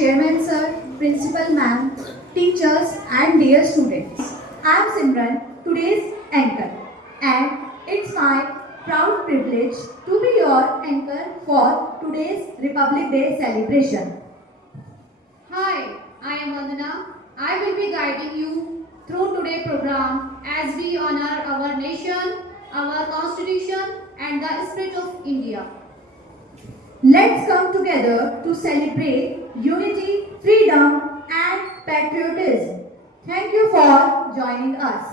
Chairman Sir, Principal Ma'am, teachers and dear students. I am Simran, today's anchor, and it's my proud privilege to be your anchor for today's Republic Day celebration. Hi, I am Vandana. I will be guiding you through today's program as we honor our nation, our constitution and the spirit of India. Let's come together to celebrate unity, freedom, and patriotism. Thank you for joining us.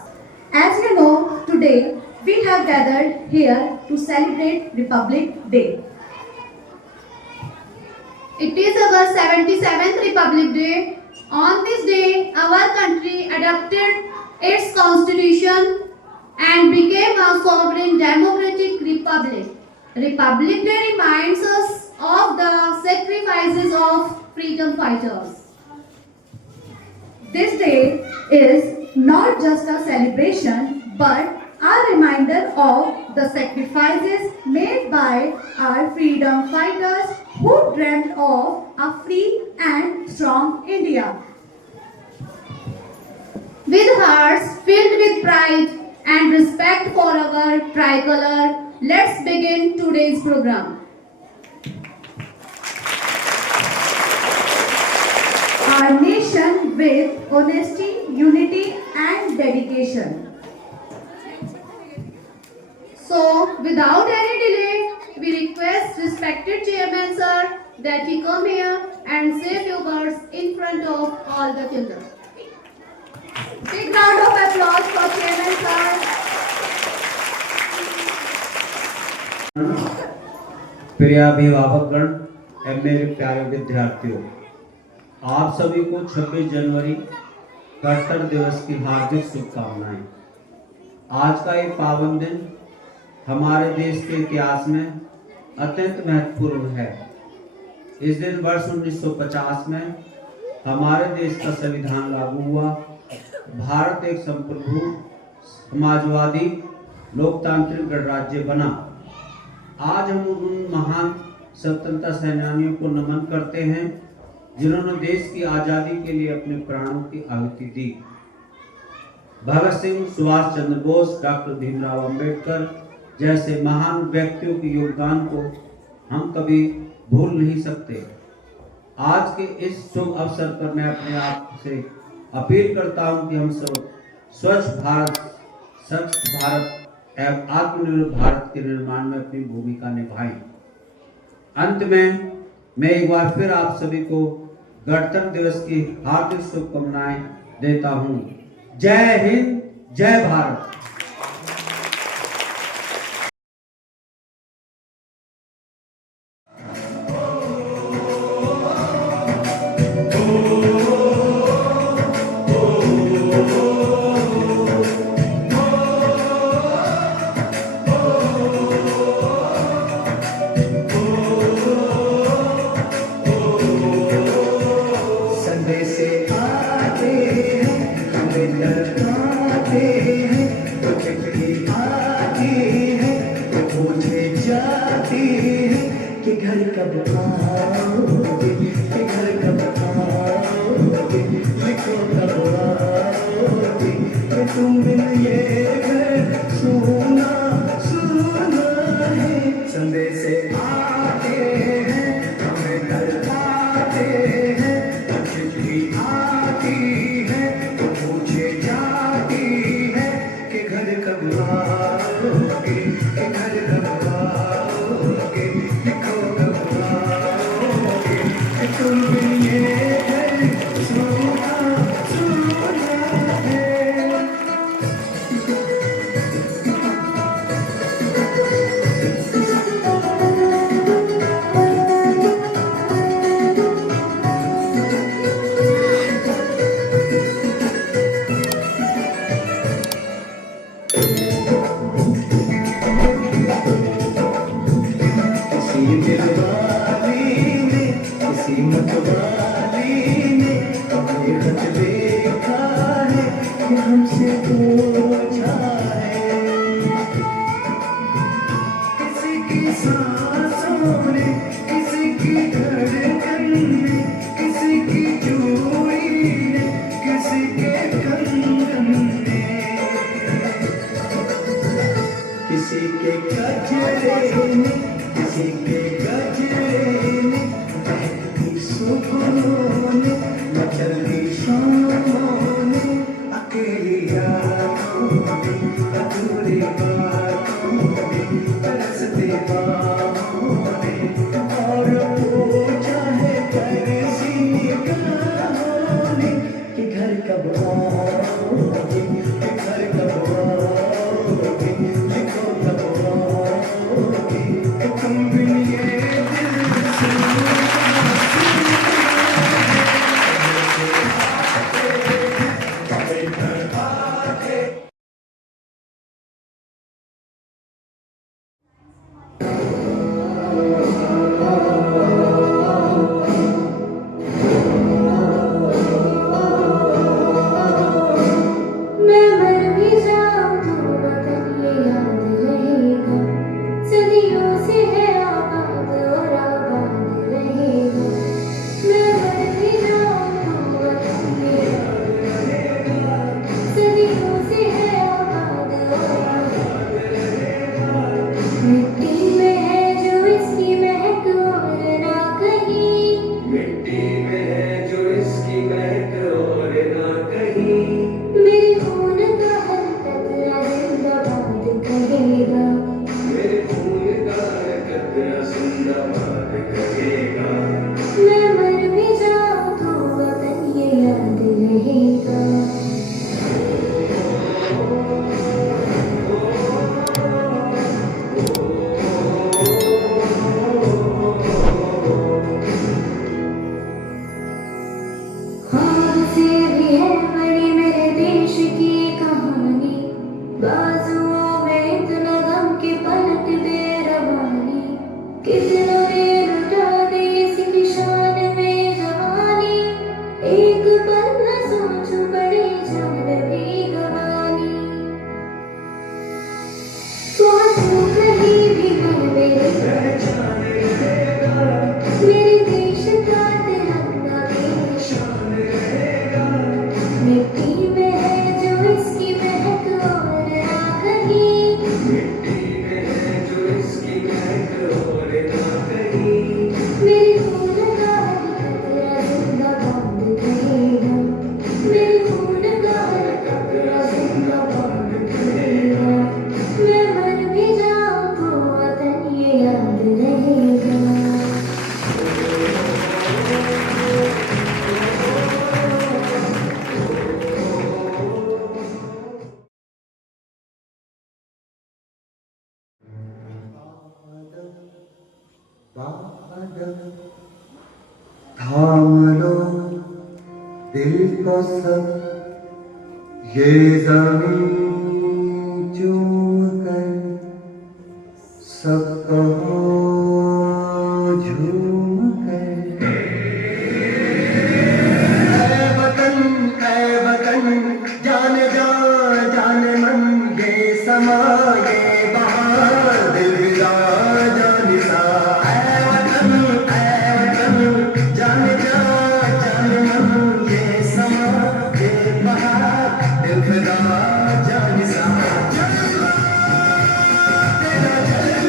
As you know, today we have gathered here to celebrate Republic Day. It is our 77th Republic Day. On this day, our country adopted its constitution and became a sovereign democratic republic. Republic Day reminds us of the sacrifices of freedom fighters. This day is not just a celebration but a reminder of the sacrifices made by our freedom fighters who dreamt of a free and strong India. With hearts filled with pride and respect for our tricolor, let's begin today's program. Our nation with honesty, unity and dedication. So, without any delay, we request respected Chairman Sir that he come here and say few words in front of all the children. Big round of applause for Chairman Sir. प्रिय अभिभावकगण एवं मेरे प्यारे विद्यार्थियों, आप सभी को 26 जनवरी गणतंत्र दिवस की हार्दिक शुभकामनाएं। आज का ये पावन दिन हमारे देश के इतिहास में अत्यंत महत्वपूर्ण है। इस दिन वर्ष 1950 में हमारे देश का संविधान लागू हुआ। भारत एक संप्रभु समाजवादी लोकतांत्रिक गणराज्य बना। आज हम उन महान स्वतंत्रता सेनानियों को नमन करते हैं जिन्होंने देश की आज़ादी के लिए अपने प्राणों की आहुति दी। भगत सिंह, सुभाष चंद्र बोस, डॉक्टर भीमराव अंबेडकर जैसे महान व्यक्तियों के योगदान को हम कभी भूल नहीं सकते। आज के इस शुभ अवसर पर मैं अपने आप से अपील करता हूं कि हम सब स्वच्छ भारत, सशक्त भारत एवं आत्मनिर्भर भारत के निर्माण में अपनी भूमिका निभाएं। अंत में मैं एक बार फिर आप सभी को गणतंत्र दिवस की हार्दिक शुभकामनाएं देता हूं। जय हिंद, जय भारत। घर कब आओगे, घर कब आओगे, लिखो कब आओगे, तुम बिन ये घर सुना सुना है। संदेश आते हैं, हमें डर पाते हैं, चिट्ठी आती है तो पूछे जाती है कि घर कब आओगे, घर कब आओगे, तुम ये सुना सुना है। किसी दिलवाली ने, किसी मतवाली ने ये खत देखा है कि हमसे पूछा है। किसी की सांसों ने, किसी की धड़कन ने, किसी किसी के गजरे ने महकती सुबहों ने मचलती शामों ने अकेली यादों ने अधूरी बातों ने तरसते बाहों ने और पूछा है तरसी निगाहों ने कि घर कब आओगे, कि घर कब आओगे, लिखो कब आओगे, कि तुम बिन ये दिल से मैं मर भी जाऊं तो वतन ये याद रहेगा, सदियों से है आबाद और आबाद रहेगा। मैं मर भी जाऊं तो वतन ये याद रहेगा, सदियों से है आबाद और आबाद रहेगा। मिट्टी में है जो इसकी महक और ना कहीं, मिट्टी में है जो इसकी महक और ना कहीं, मेरे खून का हर कतरा जिंदाबाद कहेगा। मेरे खून का हर कतरा जिंदाबाद कहेगा। मैं मर भी जाऊं तो वतन ये याद रहेगा। ख्वाब से भी है बड़ी मेरे देश की कहानी, बाजुओं में इतना गम के पलट दे रवानी, कितनों ने लुटा दी इसकी शान में जवानी, एक पल न सोचूं बड़ी जान भी गवानी। सोचूं कहीं भी मैं मेरे देश का तिरंगा बेनिशान रहेगा। मिट्टी में है जो इसकी महक और ना कहीं, मिट्टी में है जो इसकी महक और ना कहीं, मेरे खून का हर कतरा जिंदाबाद कहेगा। मेरे खून का हर कतरा जिंदाबाद कहेगा। मैं मर भी जाऊं तो वतन ये याद रहेगा। थाम लो दिल को सब, ये ज़मीं चूम कर सब कहो झूम कर। ऐ वतन जाने जा जाने मन, ये समा ये बहार दिल विदा जाने सा। ऐ वतन जाने जा जाने मन, ये समा ये बहार दिल विदा जाने सा। जलवा तेरा जलवा,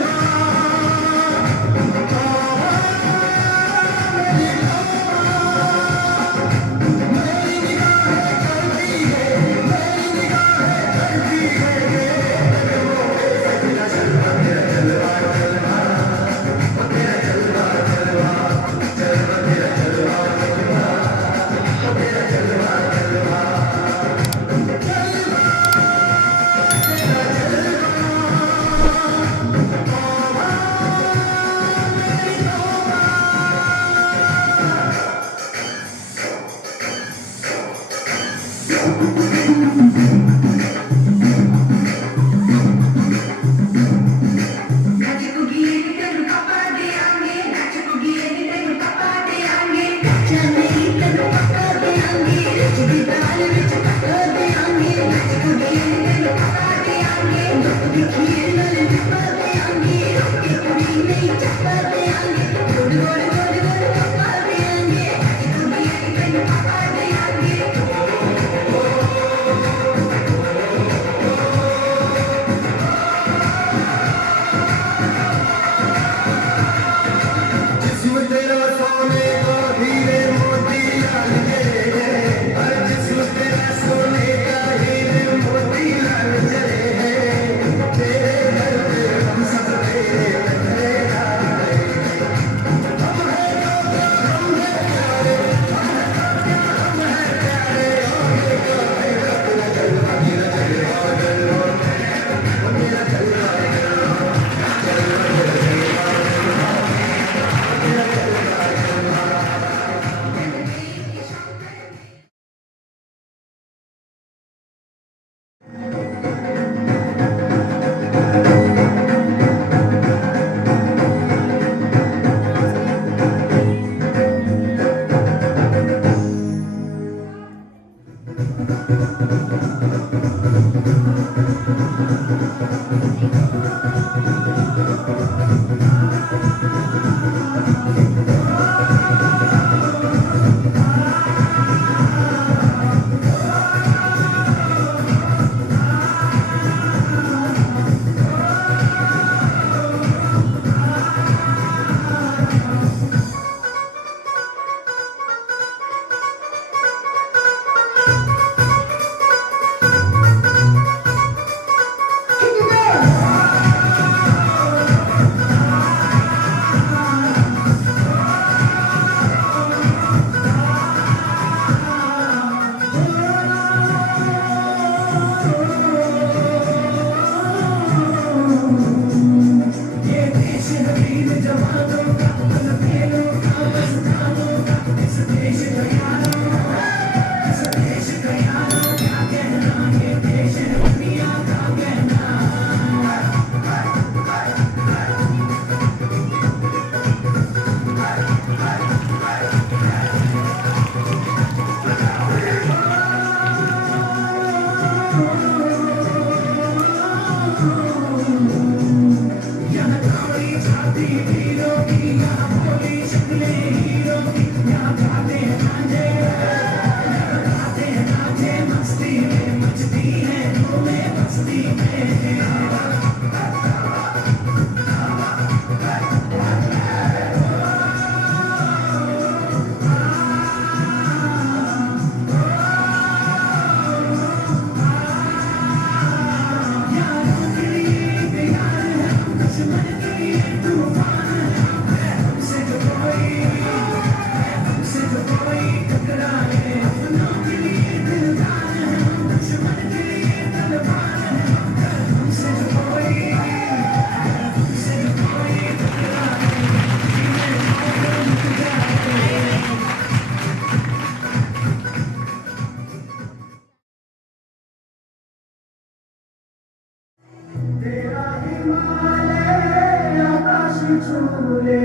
तेरा हिमालय आकाश छूले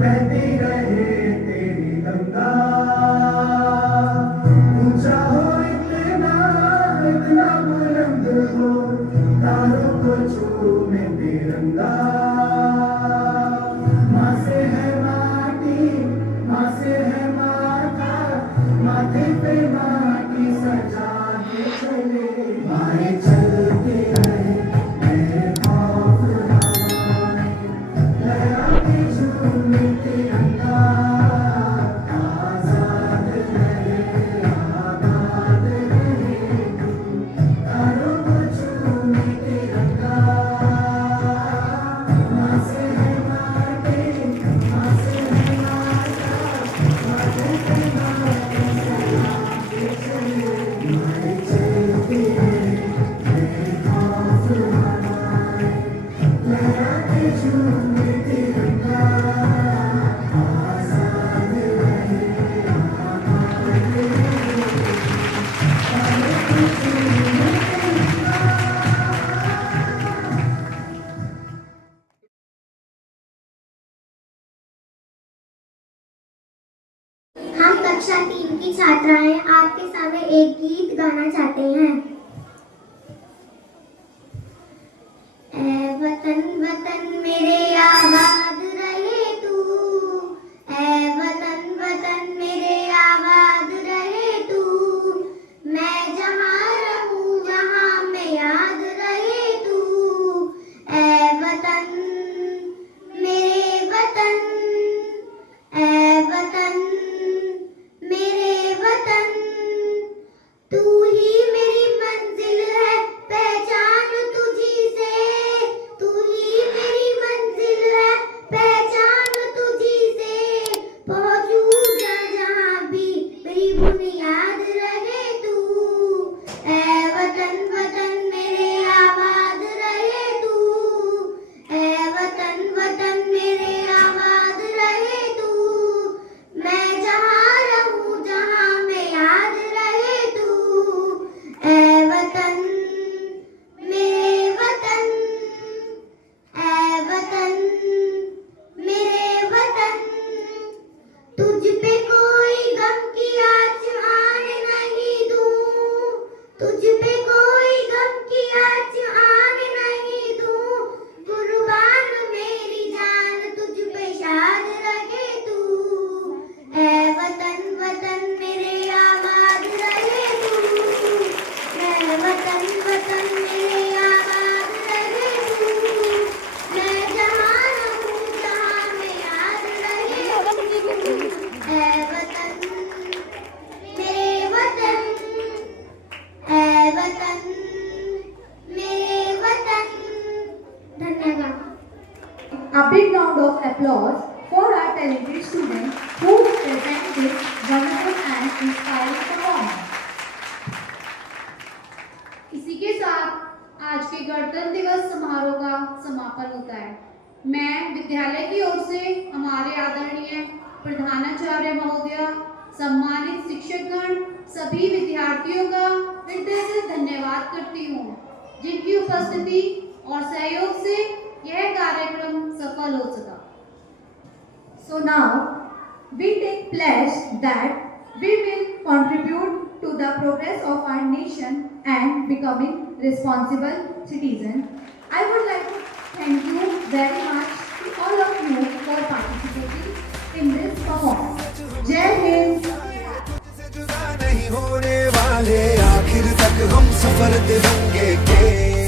बहती रहे तेरी गंगा ऊंचा हो इतना इतना बुलंद हो तारों को छूमे तिरंगा माँ से है माटी माँ से है माता माथे पे माटी सजा के चले माए चलते रहे मेरे खौफ हवाएं लहराते झूमे तिरंगा आजाद रहे आबाद रहे तारों को झूमे तिरंगा माँ से है माटी माँ से है माता माथे पे माटी सजा के चले माए चलते रहे मेरे खौफ हवाएं लहराते झूमे तिरंगा आजाद रहे आबाद रहे तारों को झूमे हम कक्षा 3 की छात्राएं आपके सामने एक गीत गाना चाहते हैं। ऐ वतन वतन मेरे आबाद रहे तू, ऐ वतन वतन मेरे आबाद रहे तू, मैं जहाँ रहूँ वहाँ में याद रहे तू, ऐ वतन मेरे वतन, ऐ वतन मेरे वतन, तू ही मेरी मंजिल है पहचान तुझी से, तू ही मेरी मंजिल round of applause for our talented students who present this wonderful and inspiring performance. इसी के साथ आज के गणतंत्र दिवस समारोह का समापन होता है। मैं विद्यालय की ओर से हमारे आदरणीय प्रधानाचार्य महोदय, सम्मानित शिक्षकगण, सभी विद्यार्थियों का हृदय से धन्यवाद करती हूँ, जिनकी उपस्थिति और सहयोग से यह कार्यक्रम सफल हो सका। So now we take pledge that we will contribute to the progress of our nation and becoming responsible citizens. I would like to thank you very much to all of you for participating in this performance. Jai Hind. तुझसे जुदा नहीं होने वाले, आखिर तक हम सफर तिरंगे के।